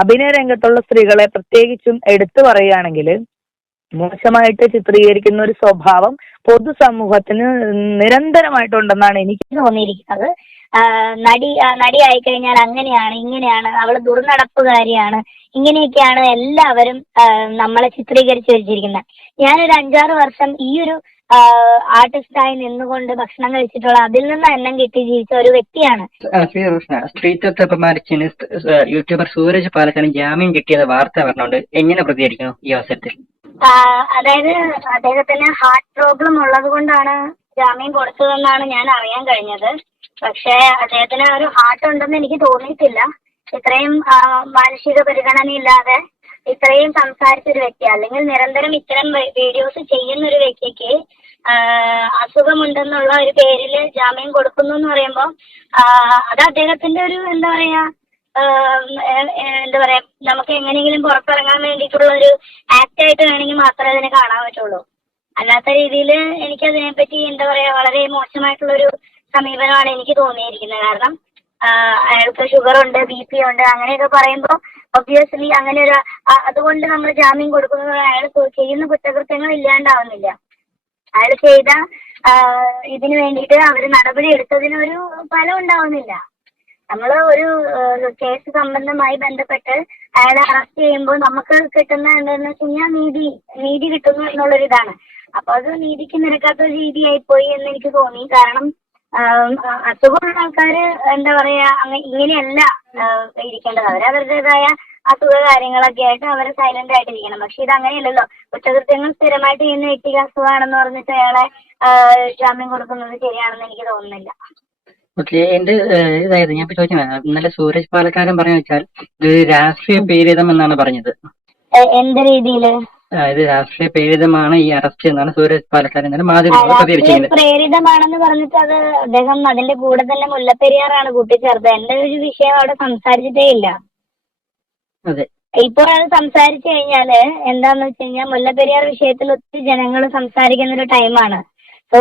അഭിനയ രംഗത്തുള്ള സ്ത്രീകളെ പ്രത്യേകിച്ചും എടുത്തു പറയുകയാണെങ്കിൽ മോശമായിട്ട് ചിത്രീകരിക്കുന്ന ഒരു സ്വഭാവം പൊതുസമൂഹത്തിന് നിരന്തരമായിട്ടുണ്ടെന്നാണ് എനിക്ക് തോന്നിയിരിക്കുന്നത്. ആ, നടി ആയി കഴിഞ്ഞാൽ അങ്ങനെയാണ് ഇങ്ങനെയാണ് അവൾ ദുർനടപ്പുകാരിയാണ്. ഇങ്ങനെയൊക്കെയാണ് എല്ലാവരും നമ്മളെ ചിത്രീകരിച്ചു വെച്ചിരിക്കുന്നത്. ഞാനൊരു അഞ്ചാറ് വർഷം ഈ ഒരു ആർട്ടിസ്റ്റായി നിന്നുകൊണ്ട് ഭക്ഷണം കഴിച്ചിട്ടുള്ള അതിൽ നിന്ന് എണ്ണം കിട്ടി ജീവിച്ച ഒരു വ്യക്തിയാണ്. സ്ത്രീത്വത്തെ അപമാനിച്ചതിന് യൂട്യൂബർ സൂരജ് പാലക്കാരൻ ജാമ്യം കിട്ടിയത് വാർത്ത പറഞ്ഞുകൊണ്ട് എങ്ങനെ പ്രതികരിക്കുന്നു ഈ അവസരത്തിൽ? അതായത് അദ്ദേഹത്തിന് ഹാർട്ട് പ്രോബ്ലം ഉള്ളത് കൊണ്ടാണ് ജാമ്യം കൊടുത്തതെന്നാണ് ഞാൻ അറിയാൻ കഴിഞ്ഞത്. പക്ഷേ അദ്ദേഹത്തിന് ഒരു ഹാർട്ട് ഉണ്ടെന്ന് എനിക്ക് തോന്നിയിട്ടില്ല. ഇത്രയും മാനുഷിക പരിഗണനയില്ലാതെ ഇത്രയും സംസാരിച്ച ഒരു വ്യക്തി അല്ലെങ്കിൽ നിരന്തരം ഇത്തരം വീഡിയോസ് ചെയ്യുന്ന ഒരു വ്യക്തിക്ക് അസുഖമുണ്ടെന്നുള്ള ഒരു പേരിൽ ജാമ്യം കൊടുക്കുന്നു എന്ന് പറയുമ്പോൾ അത് അദ്ദേഹത്തിന്റെ ഒരു എന്താ പറയാ എന്താ പറയാ നമുക്ക് എങ്ങനെയെങ്കിലും പുറത്തിറങ്ങാൻ വേണ്ടിയിട്ടുള്ള ഒരു ആക്ട് ആയിട്ട് വേണമെങ്കിൽ മാത്രമേ അതിനെ കാണാൻ പറ്റുള്ളൂ. അല്ലാത്ത രീതിയിൽ എനിക്ക് അതിനെപ്പറ്റി എന്താ പറയാ വളരെ മോശമായിട്ടുള്ള ഒരു സമീപനമാണ് എനിക്ക് തോന്നിയിരിക്കുന്നത്. കാരണം അയാൾക്ക് ഷുഗർ ഉണ്ട് ബി പി ഉണ്ട് അങ്ങനെയൊക്കെ പറയുമ്പോൾ ഒബ്വിയസ്ലി അങ്ങനെ ഒരു അതുകൊണ്ട് നമ്മൾ ജാമ്യം കൊടുക്കുന്നത് അയാൾ ചെയ്യുന്ന കുറ്റകൃത്യങ്ങൾ ഇല്ലാണ്ടാവുന്നില്ല. അയാൾ ചെയ്ത ഇതിനു വേണ്ടിയിട്ട് അവർ നടപടി എടുത്തതിന് ഒരു ഫലം ഉണ്ടാവുന്നില്ല. നമ്മൾ ഒരു കേസ് സംബന്ധമായി ബന്ധപ്പെട്ട് അയാളെ അറസ്റ്റ് ചെയ്യുമ്പോൾ നമുക്ക് കിട്ടുന്ന എന്താണെന്ന് വെച്ച് കഴിഞ്ഞാൽ നീതി നീതി കിട്ടുന്നു എന്നുള്ളൊരു ഇതാണ് അപ്പൊ അത് നീതിക്ക് നിരക്കാത്ത രീതിയായി പോയി എന്ന് എനിക്ക് തോന്നി. കാരണം അസുഖമുള്ള ആൾക്കാര് എന്താ പറയാ അങ്ങ- ഇങ്ങനെയല്ല ഇരിക്കേണ്ടത്. അവർ അവരുടേതായ അസുഖ കാര്യങ്ങളൊക്കെ ആയിട്ട് അവർ സൈലന്റ് ആയിട്ട് ഇരിക്കണം പക്ഷെ ഇത് അങ്ങനെയല്ലല്ലോ കുറ്റകൃത്യങ്ങൾ സ്ഥിരമായിട്ട് ചെയ്യുന്ന വ്യക്തിക്ക് അസുഖമാണെന്ന് പറഞ്ഞിട്ട് അയാളെ ജാമ്യം കൊടുക്കുന്നത് ശരിയാണെന്ന് എനിക്ക് തോന്നുന്നില്ല. ഓക്കെ എന്റെ ഇതായത് ഞാൻ ഇപ്പൊ ചോദിക്കുന്നത് ഇന്നലെ സൂരജ് പാലക്കാരൻ പറഞ്ഞു വെച്ചാൽ ഇത് രാഷ്ട്രീയ പേരിതം എന്നാണ് പറഞ്ഞത്. എന്ത് രീതിയിൽ? ഇത് രാഷ്ട്രീയ പ്രേരിതമാണ് ഈ അറസ്റ്റ് എന്നാണ് സൂരജ് പാലക്കാരൻ ഇന്നലെ മാധ്യമങ്ങൾ രാഷ്ട്രീയ പ്രതികരിച്ചിരിക്കുന്നത്. പ്രേരിതമാണെന്ന് പറഞ്ഞിട്ട് അത് അദ്ദേഹം അതിന്റെ കൂടെ തന്നെ മുല്ലപ്പെരിയാറാണ് കൂട്ടിച്ചേർത്തത്. എന്റെ ഒരു വിഷയം അവിടെ സംസാരിച്ചിട്ടേ ഇല്ല. അതെ. ഇപ്പോൾ അത് സംസാരിച്ചു കഴിഞ്ഞാൽ എന്താന്ന് വെച്ച് കഴിഞ്ഞാൽ മുല്ലപ്പെരിയാർ വിഷയത്തിൽ ഒത്തിരി ജനങ്ങൾ സംസാരിക്കുന്ന ഒരു ടൈമാണ് സോ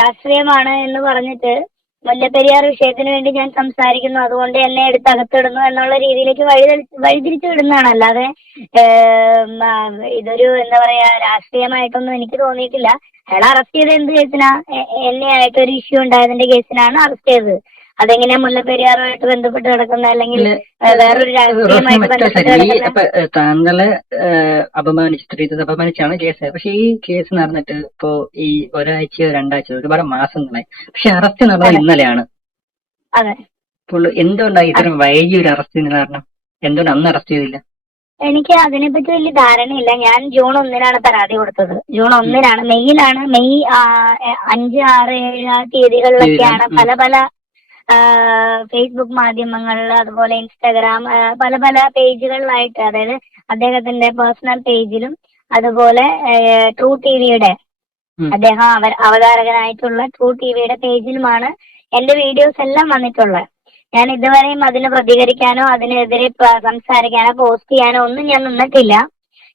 രാഷ്ട്രീയമാണ് എന്ന് പറഞ്ഞിട്ട് മുല്ലപ്പെരിയാർ വിഷയത്തിന് വേണ്ടി ഞാൻ സംസാരിക്കുന്നു. അതുകൊണ്ട് എന്നെ എടുത്ത് അകത്തിടുന്നു എന്നുള്ള രീതിയിലേക്ക് വഴി വഴിതിരിച്ചു വിടുന്നതാണ്. അല്ലാതെ ഇതൊരു എന്താ പറയാ രാഷ്ട്രീയമായിട്ടൊന്നും എനിക്ക് തോന്നിയിട്ടില്ല. അയാൾ അറസ്റ്റ് ചെയ്ത് എന്ത് കേസിനാ? എന്നെ ആയിട്ട് ഒരു ഇഷ്യൂ ഉണ്ടായതിന്റെ കേസിനാണ് അറസ്റ്റ് ചെയ്തത്. അതെങ്ങനെയാ മുല്ലപ്പെരിയാറുമായിട്ട് ബന്ധപ്പെട്ട് കിടക്കുന്ന അല്ലെങ്കിൽ വേറൊരു രാഷ്ട്രീയമായിട്ട് ബന്ധപ്പെട്ട് താങ്കളെ അപമാനിച്ച് സ്ത്രീത്വത്തെ അപമാനിച്ചാണ് കേസ്. പക്ഷെ ഈ കേസ് നടന്നിട്ട് ഇപ്പോ ഈ ഒരാഴ്ചയോ രണ്ടാഴ്ചയോ ഒരുപാട് മാസങ്ങളായി. പക്ഷെ അറസ്റ്റ് നടന്നത്. ഇന്നലെയാണ്. അതെ. അപ്പോൾ എന്തുകൊണ്ടാണ് ഇത്രയും വൈകിയ ഒരു അറസ്റ്റ് കാരണം? എന്തുകൊണ്ട് അന്ന് അറസ്റ്റ് ചെയ്തില്ല? എനിക്ക് അതിനെപ്പറ്റി വലിയ ധാരണയില്ല. ഞാൻ ജൂൺ ഒന്നിനാണ് പരാതി കൊടുത്തത്. ജൂൺ ഒന്നിനാണ്. മെയ്യിലാണ്. മെയ് അഞ്ച് ആറ് ഏഴ് തീയതികളിലൊക്കെയാണ് പല പല ഫേസ്ബുക്ക് മാധ്യമങ്ങളിൽ അതുപോലെ ഇൻസ്റ്റാഗ്രാം പല പല പേജുകളിലായിട്ട് അതായത് അദ്ദേഹത്തിന്റെ പേഴ്സണൽ പേജിലും അതുപോലെ ട്രൂ ടി വിയുടെ അദ്ദേഹം അവർ അവതാരകനായിട്ടുള്ള ട്രൂ ടി വിയുടെ പേജിലുമാണ് എന്റെ വീഡിയോസ് എല്ലാം വന്നിട്ടുള്ളത്. ഞാൻ ഇതുവരെയും അതിന് പ്രതികരിക്കാനോ അതിനെതിരെ സംസാരിക്കാനോ പോസ്റ്റ് ചെയ്യാനോ ഒന്നും ഞാൻ നിന്നിട്ടില്ല.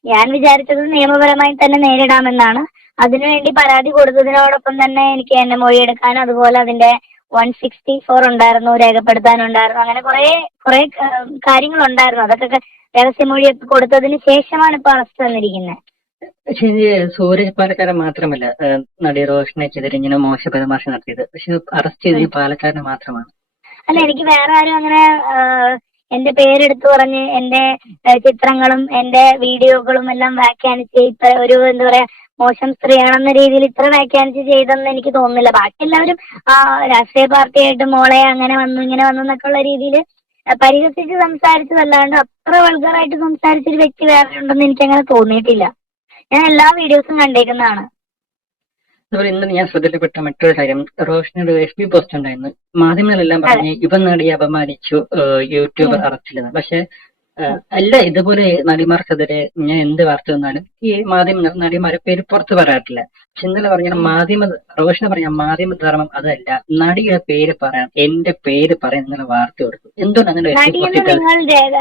ഞാൻ വിചാരിച്ചത് നിയമപരമായി തന്നെ നേരിടാമെന്നാണ്. അതിനുവേണ്ടി പരാതി കൊടുത്തതിനോടൊപ്പം തന്നെ എനിക്ക് എന്റെ മൊഴിയെടുക്കാനും അതുപോലെ അതിന്റെ വൺ സിക്സ്റ്റി ഫോർ ഉണ്ടായിരുന്നു രേഖപ്പെടുത്താനുണ്ടായിരുന്നു അങ്ങനെ കുറെ കുറെ കാര്യങ്ങൾ ഉണ്ടായിരുന്നു അതൊക്കെ രഹസ്യമൊഴിയൊക്കെ കൊടുത്തതിന് ശേഷമാണ് ഇപ്പൊ അറസ്റ്റ് വന്നിരിക്കുന്നത് സൂരജ് പാലക്കാരൻ മാത്രമല്ല നടി റോഷനെതിരെ ഇങ്ങനെ മോശ പരാമർശം നടത്തിയത്. പക്ഷെ അറസ്റ്റ് ചെയ്തത് പാലക്കാരനെ മാത്രമാണ്. അല്ല എനിക്ക് വേറെ ആരും അങ്ങനെ എന്റെ പേരെടുത്ത് പറഞ്ഞ് എന്റെ ചിത്രങ്ങളും എന്റെ വീഡിയോകളും എല്ലാം വ്യാഖ്യാനിച്ച് ഇപ്പൊ ഒരു എന്താ പറയാ മോശം സ്ത്രീയാണെന്ന രീതിയിൽ ഇത്ര വ്യാഖ്യാനിച്ച് ചെയ്തെന്ന് എനിക്ക് തോന്നുന്നില്ല. ബാക്കി എല്ലാവരും ആ രാഷ്ട്രീയ പാർട്ടിയായിട്ട് മോളെ അങ്ങനെ വന്നു ഇങ്ങനെ വന്നു എന്നൊക്കെ ഉള്ള രീതിയിൽ പരിഹസിച്ച് സംസാരിച്ചതല്ലാണ്ട് അത്ര വൾഗറായിട്ട് സംസാരിച്ചൊരു വ്യക്തി വേറെ ഉണ്ടെന്ന് എനിക്ക് അങ്ങനെ തോന്നിയിട്ടില്ല. ഞാൻ എല്ലാ വീഡിയോസും കണ്ടേക്കുന്നതാണ്. അതുപോലെ ഇന്ന് ഞാൻ ശ്രദ്ധയിൽപ്പെട്ട മറ്റൊരു കാര്യം റോഷനയുടെ എഫ് ബി പോസ്റ്റ് ഉണ്ടായിരുന്നു. മാധ്യമങ്ങളെല്ലാം പറഞ്ഞ് ഇവ നടിയെ അപമാനിച്ചു യൂട്യൂബർ അറസ്റ്റ് ചെയ്തത് പക്ഷെ അല്ല ഇതുപോലെ നടിമാർക്കെതിരെ ഞാൻ എന്ത് വാർത്ത വന്നാലും ഈ മാധ്യമ നടിമാരെ പേര് പുറത്ത് പറയാറില്ല. ചിന്തല ഇന്നലെ പറഞ്ഞ മാധ്യമ റോഷന പറഞ്ഞ മാധ്യമ ധർമ്മം അതല്ല. നടിയുടെ പേര് പറയാം എന്റെ പേര് പറയാൻ ഇന്നലെ വാർത്ത കൊടുത്തു. എന്തുകൊണ്ട് അങ്ങനെ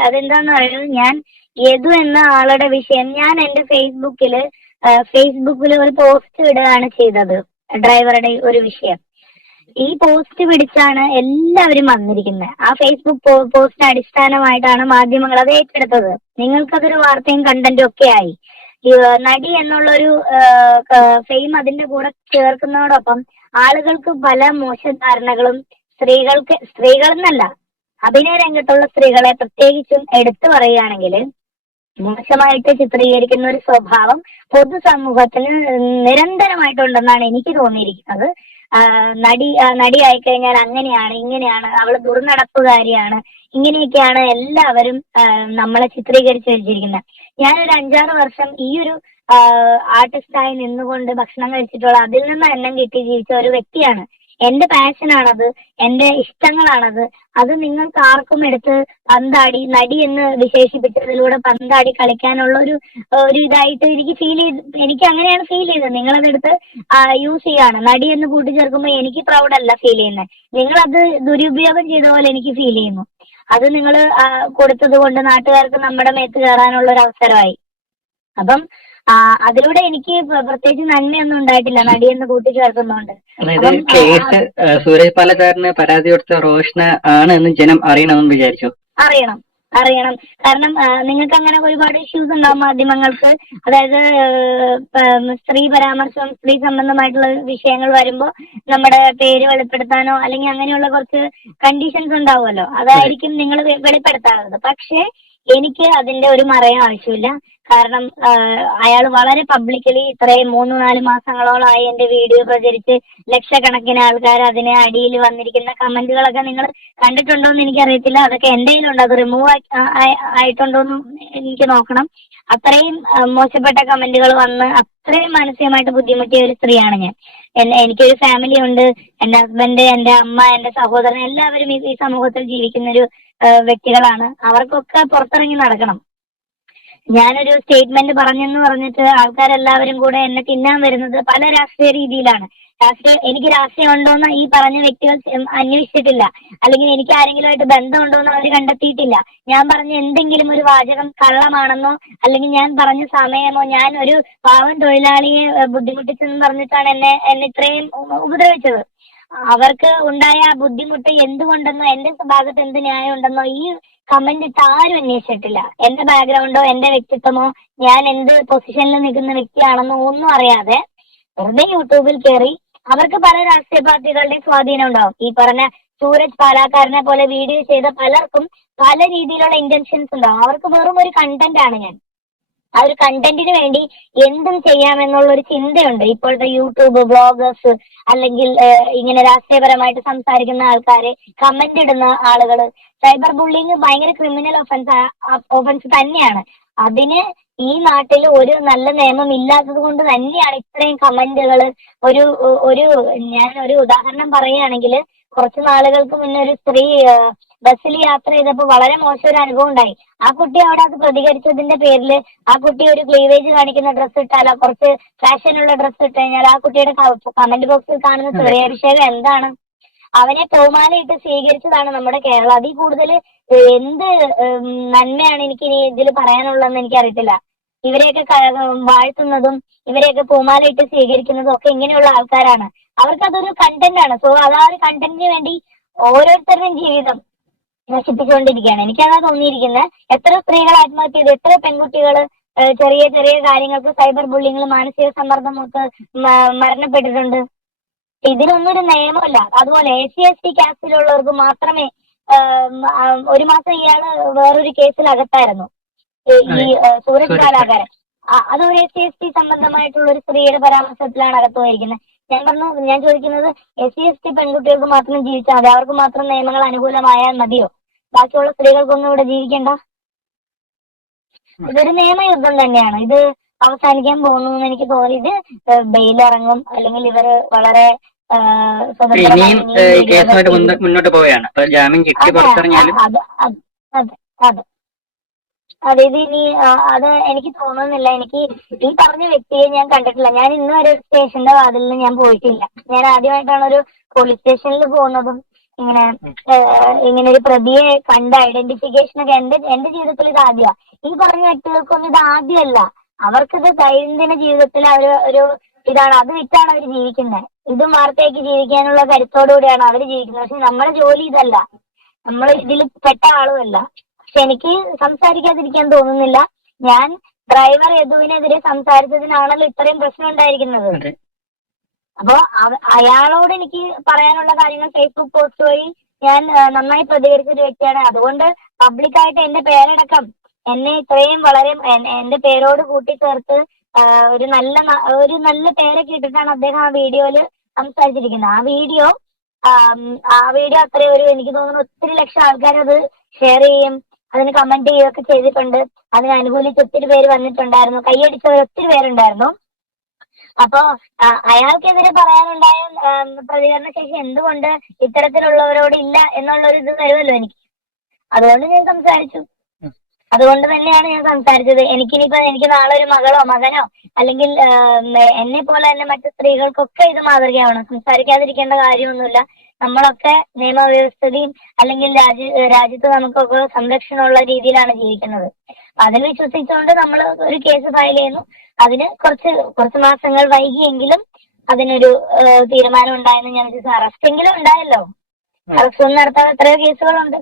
അതെന്താന്ന് പറയുന്നത് ഞാൻ യദു എന്ന ആളുടെ വിഷയം ഞാൻ എന്റെ ഫേസ്ബുക്കിൽ ഫേസ്ബുക്കിൽ ഒരു പോസ്റ്റ് ഇടുകയാണ് ചെയ്തത് ഡ്രൈവറുടെ ഒരു വിഷയം. ഈ പോസ്റ്റ് പിടിച്ചാണ് എല്ലാവരും വന്നിരിക്കുന്നത് ആ ഫേസ്ബുക്ക് പോസ്റ്റ് അടിസ്ഥാനമായിട്ടാണ് മാധ്യമങ്ങൾ അത് ഏറ്റെടുത്തത്. നിങ്ങൾക്കതൊരു വാർത്തയും കണ്ടന്റും ഒക്കെ ആയി. നടി എന്നുള്ളൊരു ഫെയിം അതിന്റെ കൂടെ ചേർക്കുന്നതോടൊപ്പം ആളുകൾക്ക് പല മോശ ധാരണകളും സ്ത്രീകൾക്ക് സ്ത്രീകൾ എന്നല്ല അഭിനയ രംഗത്തുള്ള സ്ത്രീകളെ പ്രത്യേകിച്ചും എടുത്തു പറയുകയാണെങ്കിൽ മോശമായിട്ട് ചിത്രീകരിക്കുന്ന ഒരു സ്വഭാവം പൊതുസമൂഹത്തിന് നിരന്തരമായിട്ടുണ്ടെന്നാണ് എനിക്ക് തോന്നിയിരിക്കുന്നത്. നടി നടിയായി കഴിഞ്ഞാൽ അങ്ങനെയാണ് ഇങ്ങനെയാണ് അവൾ ദുർനടപ്പുകാരിയാണ്. ഇങ്ങനെയൊക്കെയാണ് എല്ലാവരും നമ്മളെ ചിത്രീകരിച്ചു വെച്ചിരിക്കുന്നത്. ഞാനൊരു അഞ്ചാറ് വർഷം ഈ ഒരു ആർട്ടിസ്റ്റായി നിന്നുകൊണ്ട് ഭക്ഷണം കഴിച്ചിട്ടുള്ള അതിൽ നിന്ന് എണ്ണം കിട്ടി ജീവിച്ച ഒരു വ്യക്തിയാണ് എന്റെ പാഷനാണത് എന്റെ ഇഷ്ടങ്ങളാണത് അത് നിങ്ങൾക്ക് ആർക്കും എടുത്ത് പന്താടി നടി എന്ന് വിശേഷിപ്പിച്ചതിലൂടെ പന്താടി കളിക്കാനുള്ള ഒരു ഒരു ഇതായിട്ട് എനിക്ക് ഫീൽ ചെയ്ത് എനിക്ക് അങ്ങനെയാണ് ഫീൽ ചെയ്തത്. നിങ്ങളതെടുത്ത് യൂസ് ചെയ്യാണ്. നടി എന്ന് കൂട്ടിച്ചേർക്കുമ്പോൾ എനിക്ക് പ്രൗഡ് അല്ല ഫീൽ ചെയ്യുന്നത് നിങ്ങളത് ദുരുപയോഗം ചെയ്ത പോലെ എനിക്ക് ഫീൽ ചെയ്യുന്നു. അത് നിങ്ങൾ കൊടുത്തത് കൊണ്ട് നാട്ടുകാർക്ക് നമ്മുടെ മേത്ത് കയറാനുള്ള ഒരു അവസരമായി. അപ്പം അതിലൂടെ എനിക്ക് പ്രത്യേകിച്ച് നന്മയൊന്നും ഉണ്ടായിട്ടില്ല. നടിയെന്ന് കൂട്ടിച്ചേർക്കുന്നതുകൊണ്ട് അതായത് കേസ് സൂരജ് പാലക്കാരന് പരാതി കൊടുത്ത റോഷന ആണ് എന്ന് ജനം അറിയണമെന്ന് വിചാരിച്ചു. അറിയണം. അറിയണം. കാരണം നിങ്ങൾക്ക് അങ്ങനെ ഒരുപാട് ഇഷ്യൂസ് ഉണ്ടാവും മാധ്യമങ്ങൾക്ക്. അതായത് സ്ത്രീ പരാമർശം സ്ത്രീ സംബന്ധമായിട്ടുള്ള വിഷയങ്ങൾ വരുമ്പോൾ നമ്മുടെ പേര് വെളിപ്പെടുത്താനോ അല്ലെങ്കിൽ അങ്ങനെയുള്ള കുറച്ച് കണ്ടീഷൻസ് ഉണ്ടാവുമല്ലോ. അതായിരിക്കും നിങ്ങൾ വെളിപ്പെടുത്താറുള്ളത്. പക്ഷേ എനിക്ക് അതിന്റെ ഒരു മറയും ആവശ്യമില്ല. കാരണം അയാൾ വളരെ പബ്ലിക്കലി ഇത്രയും മൂന്ന് നാല് മാസങ്ങളോളമായി എന്റെ വീഡിയോ പ്രചരിച്ച് ലക്ഷക്കണക്കിന് ആൾക്കാർ അതിനെ അടിയിൽ വന്നിരിക്കുന്ന കമന്റുകളൊക്കെ നിങ്ങൾ കണ്ടിട്ടുണ്ടോ എന്ന് എനിക്കറിയത്തില്ല. അതൊക്കെ എന്റെ കയ്യിലുണ്ട്. അത് റിമൂവ് ആയിട്ടുണ്ടോ എന്ന് എനിക്ക് നോക്കണം. അത്രയും മോശപ്പെട്ട കമന്റുകൾ വന്ന് അത്രയും മാനസികമായിട്ട് ബുദ്ധിമുട്ടിയ ഒരു സ്ത്രീയാണ് ഞാൻ. എനിക്കൊരു ഫാമിലി ഉണ്ട്. എന്റെ ഹസ്ബൻഡ് എന്റെ അമ്മ എന്റെ സഹോദരൻ എല്ലാവരും ഈ സമൂഹത്തിൽ ജീവിക്കുന്ന ഒരു വ്യക്തികളാണ്. അവർക്കൊക്കെ പുറത്തിറങ്ങി നടക്കണം. ഞാനൊരു സ്റ്റേറ്റ്മെന്റ് പറഞ്ഞെന്ന് പറഞ്ഞിട്ട് ആൾക്കാരെല്ലാവരും കൂടെ എന്നെ തിന്നാൻ വരുന്നത് പല രാഷ്ട്രീയ രീതിയിലാണ്. രാഷ്ട്രീയ എനിക്ക് രാഷ്ട്രീയം ഉണ്ടോന്ന് ഈ പറഞ്ഞ വ്യക്തികൾ അന്വേഷിച്ചിട്ടില്ല. അല്ലെങ്കിൽ എനിക്ക് ആരെങ്കിലുമായിട്ട് ബന്ധമുണ്ടോന്ന് അവർ കണ്ടെത്തിയിട്ടില്ല. ഞാൻ പറഞ്ഞ എന്തെങ്കിലും ഒരു വാചകം കള്ളമാണെന്നോ അല്ലെങ്കിൽ ഞാൻ പറഞ്ഞ സമയമോ ഞാൻ ഒരു പാവം തൊഴിലാളിയെ ബുദ്ധിമുട്ടിച്ചെന്ന് പറഞ്ഞിട്ടാണ് എന്നെ എന്നെ ഇത്രയും ഉപദ്രവിച്ചത്. അവർക്ക് ഉണ്ടായ ബുദ്ധിമുട്ട് എന്തുകൊണ്ടെന്നോ എന്റെ ഭാഗത്ത് എന്ത് ന്യായം ഉണ്ടെന്നോ ഈ കമന്റ് ഇട്ട് ആരും അന്വേഷിച്ചിട്ടില്ല. എന്റെ ബാക്ക്ഗ്രൗണ്ടോ എന്റെ വ്യക്തിത്വമോ ഞാൻ എന്ത് പൊസിഷനിൽ നിൽക്കുന്ന വ്യക്തിയാണെന്നോ ഒന്നും അറിയാതെ വെറുതെ യൂട്യൂബിൽ കയറി അവർക്ക് പല രാഷ്ട്രീയ പാർട്ടികളുടെയും സ്വാധീനം ഉണ്ടാവും. ഈ പറഞ്ഞ സൂരജ് പാലാക്കാരനെ പോലെ വീഡിയോ ചെയ്ത പലർക്കും പല രീതിയിലുള്ള ഇന്റൻഷൻസ് ഉണ്ടാവും. അവർക്ക് വെറും ഒരു കണ്ടന്റ് ആണ് ഞാൻ. ആ ഒരു കണ്ടന്റിന് വേണ്ടി എന്തും ചെയ്യാമെന്നുള്ള ഒരു ചിന്തയുണ്ട്. ഇപ്പോഴത്തെ യൂട്യൂബ് ബ്ലോഗേഴ്സ് അല്ലെങ്കിൽ ഇങ്ങനെ രാഷ്ട്രീയപരമായിട്ട് സംസാരിക്കുന്ന ആൾക്കാരെ കമന്റ് ഇടുന്ന ആളുകൾ സൈബർ ബുള്ളിങ് ഭയങ്കര ക്രിമിനൽ ഒഫൻസ് ഒഫൻസ് തന്നെയാണ്. അതിന് ഈ നാട്ടിൽ ഒരു നല്ല നിയമം ഇല്ലാത്തത് കൊണ്ട് തന്നെയാണ് ഇത്രയും കമന്റുകൾ ഒരു ഒരു ഞാൻ ഒരു ഉദാഹരണം പറയുകയാണെങ്കിൽ കുറച്ച് നാളുകൾക്ക് മുന്നേ ഒരു സ്ത്രീ ബസ്സിൽ യാത്ര ചെയ്തപ്പോൾ വളരെ മോശം ഒരു അനുഭവം ഉണ്ടായി. ആ കുട്ടി അവിടെ അത് പ്രതികരിച്ചതിന്റെ പേരിൽ ആ കുട്ടി ഒരു ക്ലീവേജ് കാണിക്കുന്ന ഡ്രസ്സ് ഇട്ടാലോ കുറച്ച് ഫാഷനുള്ള ഡ്രസ്സ് ഇട്ട് കഴിഞ്ഞാൽ ആ കുട്ടിയുടെ കമന്റ് ബോക്സിൽ കാണുന്ന ചെറിയഭിഷേകം എന്താണ്? അവനെ ബഹുമാനമായിട്ട് സ്വീകരിച്ചതാണ് നമ്മുടെ കേരളം. അതിൽ കൂടുതൽ എന്ത് നന്മയാണ് എനിക്ക് ഇനി ഇതിൽ പറയാനുള്ളതെന്ന് എനിക്കറിയത്തില്ല. ഇവരെയൊക്കെ ക- വാഴ്ത്തുന്നതും ഇവരെയൊക്കെ പൂമാലയിട്ട് സ്വീകരിക്കുന്നതും ഒക്കെ ഇങ്ങനെയുള്ള ആൾക്കാരാണ്. അവർക്കതൊരു കണ്ടന്റ് ആണ്. സോ അത് ആ ഒരു കണ്ടന്റിന് വേണ്ടി ഓരോരുത്തരുടെയും ജീവിതം നശിപ്പിച്ചുകൊണ്ടിരിക്കുകയാണ്. എനിക്കതാ തോന്നിയിരിക്കുന്നത്. എത്ര സ്ത്രീകൾ ആത്മഹത്യ ചെയ്തു? എത്ര പെൺകുട്ടികൾ ചെറിയ ചെറിയ കാര്യങ്ങൾക്ക് സൈബർ ബുള്ളിങ്ങൾ മാനസിക സമ്മർദ്ദം മൂത്ത് മരണപ്പെട്ടിട്ടുണ്ട്. ഇതിനൊന്നും ഒരു നിയമമില്ല. അതുപോലെ എ സി എസ് ടി കാസ്റ്റിലുള്ളവർക്ക് മാത്രമേ ഒരു മാസം ഇയാൾ വേറൊരു കേസിൽ അകത്തായിരുന്നു ഈ- സൂരജ് കലാകാരൻ. ബാലാകാരൻ അത് ഒരു സി എസ് ടി സംബന്ധമായിട്ടുള്ള ഒരു സ്ത്രീയുടെ പരാമർശത്തിലാണ് അകത്ത് പോയിരിക്കുന്നത് ഞാൻ പറഞ്ഞു ഞാൻ ചോദിക്കുന്നത് എസ് സി എസ് ടി പെൺകുട്ടികൾക്ക് മാത്രം ജീവിച്ചാൽ മതി. അവർക്ക് മാത്രം നിയമങ്ങൾ അനുകൂലമായാൽ മതിയോ? ബാക്കിയുള്ള സ്ത്രീകൾക്കൊന്നും ഇവിടെ ജീവിക്കണ്ട? ഇതൊരു നിയമയുദ്ധം തന്നെയാണ്. ഇത് അവസാനിക്കാൻ പോകുന്നു എന്ന് എനിക്ക് തോന്നി ഇത് ബെയിലിറങ്ങും അല്ലെങ്കിൽ ഇവർ വളരെ ഇനിയും കേസുമായിട്ട് മുന്നോട്ട് പോവുകയാണ്. ജാമ്യം കിട്ടി പുറത്തിറങ്ങിയാലും അതെ അതെ അത്. അതെ അതെ അതെ ഇനി അത് എനിക്ക് തോന്നുന്നില്ല. എനിക്ക് ഈ പറഞ്ഞ വ്യക്തിയെ ഞാൻ കണ്ടിട്ടില്ല. ഞാൻ ഇന്ന് ഒരു സ്റ്റേഷന്റെ വാതിലിൽ ഞാൻ പോയിട്ടില്ല. ഞാൻ ആദ്യമായിട്ടാണ് ഒരു പോലീസ് സ്റ്റേഷനിൽ പോകുന്നതും ഇങ്ങനെ ഇങ്ങനെ ഒരു പ്രതിയെ കണ്ട ഐഡന്റിഫിക്കേഷൻ ഒക്കെ എന്റെ എന്റെ ജീവിതത്തിൽ ഇത് ആദ്യമാണ് ഈ പറഞ്ഞ വ്യക്തികൾക്കൊന്നും ഇത് ആദ്യമല്ല. അവർക്കിത് ദൈനംദിന ജീവിതത്തിൽ അവർ ഒരു ഇതാണ്. അത് വിറ്റാണ് അവർ ജീവിക്കുന്നത് ഇത് വാർത്തയാക്കി ജീവിക്കാനുള്ള കരുത്തോടുകൂടിയാണ് അവർ ജീവിക്കുന്നത്. പക്ഷെ നമ്മുടെ ജോലി ഇതല്ല. നമ്മൾ ഇതിൽ പെട്ട ആളുമല്ല പക്ഷെ എനിക്ക് സംസാരിക്കാതിരിക്കാൻ തോന്നുന്നില്ല. ഞാൻ ഡ്രൈവർ യദുവിനെതിരെ സംസാരിച്ചതിനാണല്ലോ ഇത്രയും പ്രശ്നം ഉണ്ടായിരിക്കുന്നത്. അപ്പോ അയാളോട് എനിക്ക് പറയാനുള്ള കാര്യങ്ങൾ ഫേസ്ബുക്ക് പോസ്റ്റ് വഴി ഞാൻ നന്നായി പ്രതികരിച്ച ഒരു വ്യക്തിയാണ്. അതുകൊണ്ട് പബ്ലിക്കായിട്ട് എന്റെ പേരടക്കം എന്നെ ഇത്രയും വളരെ എന്റെ പേരോട് കൂട്ടിച്ചേർത്ത് ചേർത്ത് ഒരു നല്ല ഒരു നല്ല പേരൊക്കെ ഇട്ടിട്ടാണ് അദ്ദേഹം ആ വീഡിയോയിൽ സംസാരിച്ചിരിക്കുന്നത്. ആ വീഡിയോ ആ വീഡിയോ അത്രയും ഒരു എനിക്ക് തോന്നുന്നു ഒത്തിരി ലക്ഷം ആൾക്കാർ അത് ഷെയർ ചെയ്യും. അതിന് കമന്റ് ചെയ്യുകയൊക്കെ ചെയ്തിട്ടുണ്ട്. അതിന് അനുകൂലിച്ച് ഒത്തിരി പേര് വന്നിട്ടുണ്ടായിരുന്നു. കൈയടിച്ചവർ ഒത്തിരി പേരുണ്ടായിരുന്നു. അപ്പോ അയാൾക്കെതിരെ പറയാനുണ്ടായ പ്രതികരണ ശേഷി എന്തുകൊണ്ട് ഇത്തരത്തിലുള്ളവരോട് ഇല്ല എന്നുള്ളൊരു ഇത് വരുമല്ലോ എനിക്ക്. അതുകൊണ്ട് ഞാൻ സംസാരിച്ചു. അതുകൊണ്ട് തന്നെയാണ് ഞാൻ സംസാരിച്ചത്. എനിക്കിനിപ്പോ എനിക്ക് നാളെ ഒരു മകളോ മകനോ അല്ലെങ്കിൽ എന്നെ പോലെ തന്നെ മറ്റു സ്ത്രീകൾക്കൊക്കെ ഇത് മാതൃകയാവണം. സംസാരിക്കാതിരിക്കേണ്ട കാര്യമൊന്നുമില്ല. നമ്മളൊക്കെ നിയമവ്യവസ്ഥയും അല്ലെങ്കിൽ രാജ്യ രാജ്യത്ത് നമുക്കൊക്കെ സംരക്ഷണമുള്ള രീതിയിലാണ് ജീവിക്കുന്നത്. അതിൽ വിശ്വസിച്ചുകൊണ്ട് നമ്മൾ ഒരു കേസ് ഫയൽ ചെയ്യുന്നു. അതിന് കുറച്ച് കുറച്ച് മാസങ്ങൾ വൈകിയെങ്കിലും അതിനൊരു തീരുമാനം ഉണ്ടായെന്ന് ഞാൻ അറസ്റ്റ് എങ്കിലും ഉണ്ടായല്ലോ. അറസ്റ്റ് ഒന്നും നടത്താതെ എത്രയോ കേസുകളുണ്ട്.